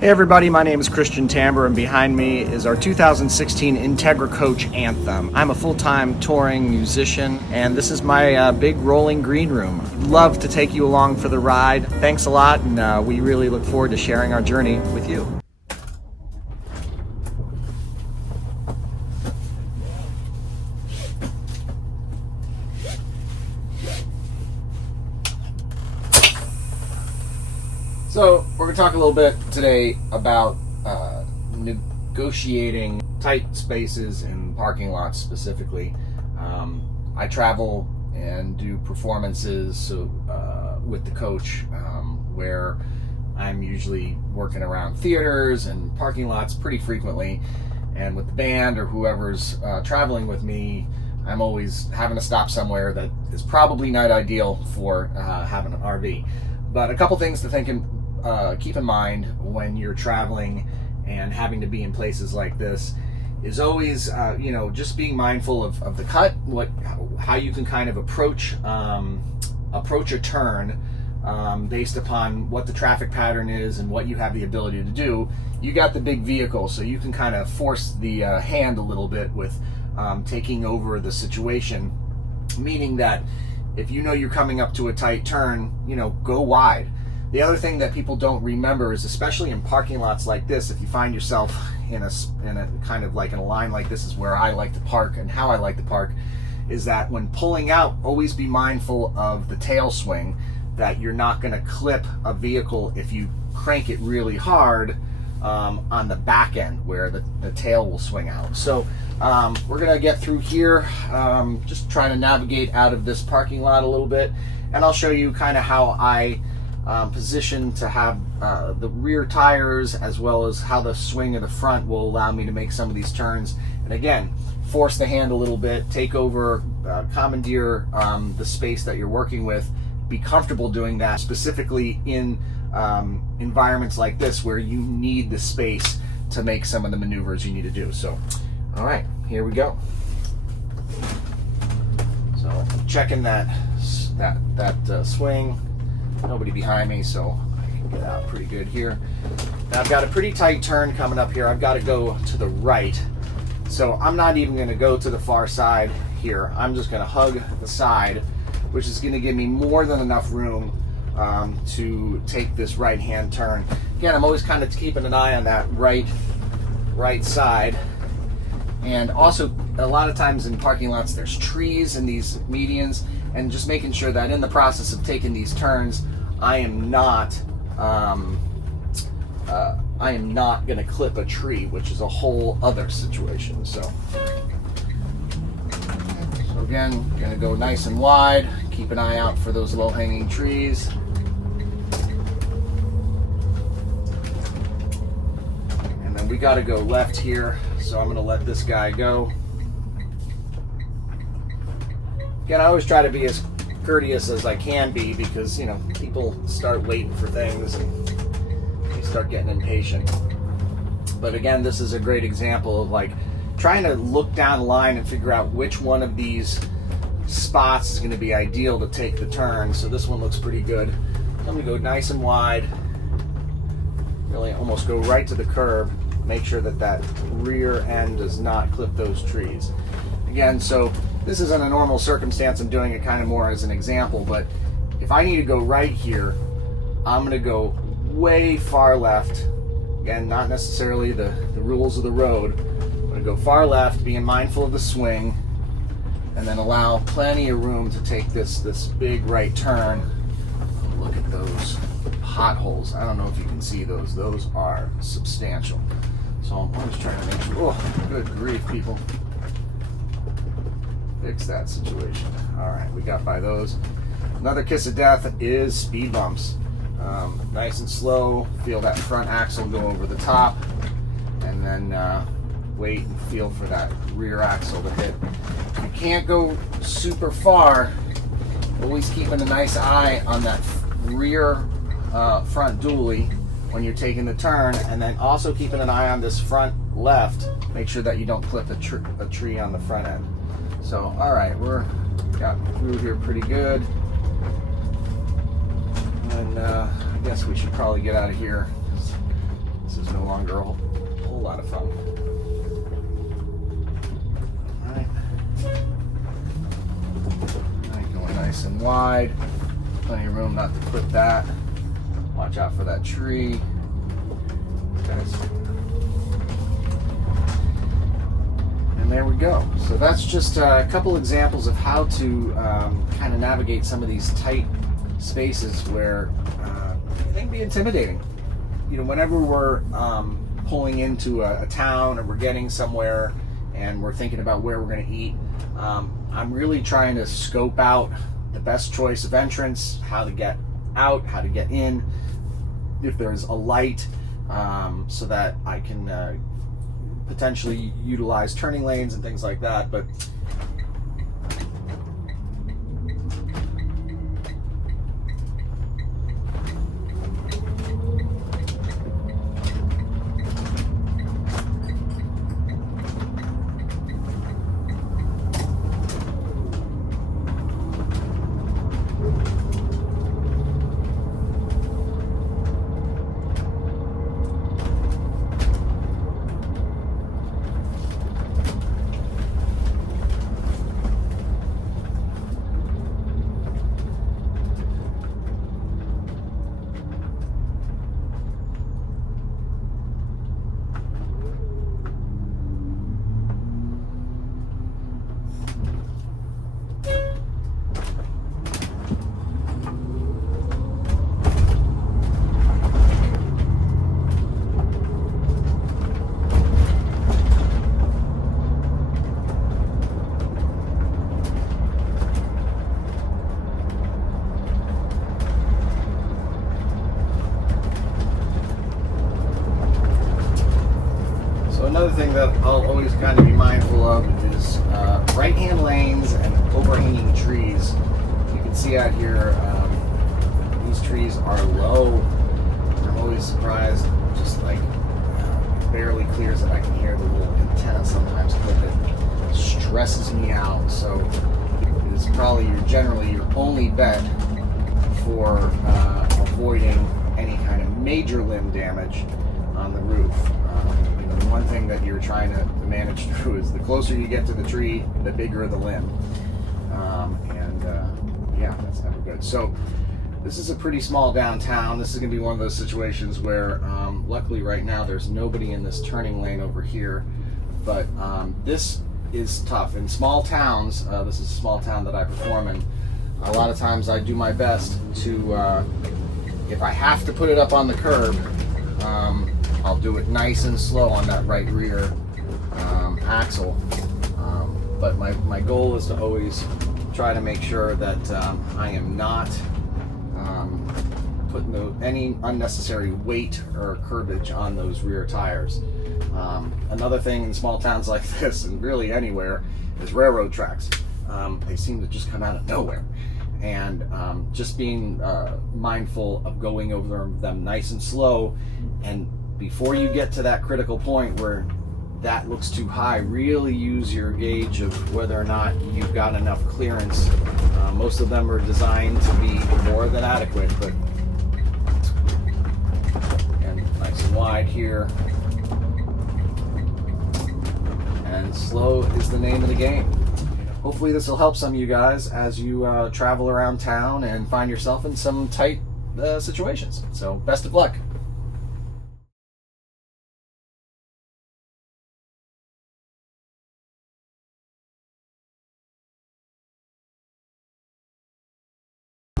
Hey everybody, my name is Christian Tamburr and behind me is our 2016 Entegra coach, Anthem. I'm a full-time touring musician and this is my big rolling green room. Love to take you along for the ride. Thanks a lot, and we really look forward to sharing our journey with you. So we're going to talk a little bit today about negotiating tight spaces in parking lots specifically. I travel and do performances with the coach where I'm usually working around theaters and parking lots pretty frequently. And with the band or whoever's traveling with me, I'm always having to stop somewhere that is probably not ideal for having an RV. But a couple things to keep in mind when you're traveling and having to be in places like this is always, just being mindful of the cut, how you can kind of approach a turn based upon what the traffic pattern is and what you have the ability to do. You got the big vehicle, so you can kind of force the hand a little bit with taking over the situation, meaning that if you know you're coming up to a tight turn, go wide. The other thing that people don't remember is, especially in parking lots like this, if you find yourself in a kind of like in a line like this is where I like to park and how I like to park, is that when pulling out, always be mindful of the tail swing, that you're not going to clip a vehicle if you crank it really hard on the back end where the tail will swing out. So we're going to get through here, just trying to navigate out of this parking lot a little bit, and I'll show you kind of how I position to have the rear tires, as well as how the swing of the front will allow me to make some of these turns. And again, force the hand a little bit, take over, commandeer the space that you're working with. Be comfortable doing that, specifically in environments like this where you need the space to make some of the maneuvers you need to do. So, all right, here we go. So I'm checking that swing. Nobody behind me, so I can get out pretty good here. Now I've got a pretty tight turn coming up here. I've got to go to the right. So I'm not even going to go to the far side here. I'm just going to hug the side, which is going to give me more than enough room to take this right-hand turn. Again, I'm always kind of keeping an eye on that right side. And also, a lot of times in parking lots, there's trees in these medians, and just making sure that in the process of taking these turns, I am not going to clip a tree, which is a whole other situation. So again, going to go nice and wide. Keep an eye out for those low-hanging trees. And then we got to go left here, so I'm going to let this guy go. Again, I always try to be as courteous as I can be, because people start waiting for things and they start getting impatient. But again, this is a great example of like trying to look down the line and figure out which one of these spots is going to be ideal to take the turn. So this one looks pretty good. I'm going to go nice and wide, really almost go right to the curb. Make sure that rear end does not clip those trees. Again, so this isn't a normal circumstance. I'm doing it kind of more as an example, but if I need to go right here, I'm going to go way far left. Again, not necessarily the rules of the road. I'm going to go far left, being mindful of the swing, and then allow plenty of room to take this big right turn. Look at those potholes. I don't know if you can see those. Those are substantial. So I'm just trying to make sure. Oh, good grief, people. Fix that situation. All right, we got by those. Another kiss of death is speed bumps. Nice and slow. Feel that front axle go over the top, and then wait and feel for that rear axle to hit. You can't go super far. Always keeping a nice eye on that rear front dually when you're taking the turn, and then also keeping an eye on this front left. Make sure that you don't clip a tree on the front end. So, all right, we're got through here pretty good. And I guess we should probably get out of here. This longer a whole lot of fun. Alright, going nice and wide. Plenty of room not to clip that. Watch out for that tree. Guys. And there we go. So that's just a couple examples of how to kind of navigate some of these tight spaces where they can be intimidating. You know, whenever we're pulling into a town or we're getting somewhere and we're thinking about where we're going to eat, I'm really trying to scope out the best choice of entrance, how to get out, how to get in, if there's a light, so that I can potentially utilize turning lanes and things like that. But another thing that I'll always kind of be mindful of is right-hand lanes and overhanging trees. You can see out here, these trees are low. I'm always surprised, just like barely clears that I can hear the little antenna sometimes clip it. It stresses me out. So it is probably generally your only bet for avoiding any kind of major limb damage on the roof. The one thing that you're trying to manage through is the closer you get to the tree, the bigger the limb. Yeah, that's never good. So this is a pretty small downtown. This is going to be one of those situations where luckily right now there's nobody in this turning lane over here. But this is tough. In small towns, this is a small town that I perform in, a lot of times I do my best to, if I have to put it up on the curb, I'll do it nice and slow on that right rear axle. But my goal is to always try to make sure that I am not putting any unnecessary weight or curbage on those rear tires. Another thing in small towns like this, and really anywhere, is railroad tracks. They seem to just come out of nowhere. And just being mindful of going over them nice and slow, and before you get to that critical point where that looks too high, really use your gauge of whether or not you've got enough clearance. Most of them are designed to be more than adequate, but and nice and wide here. And slow is the name of the game. Hopefully this will help some of you guys as you travel around town and find yourself in some tight situations. So best of luck.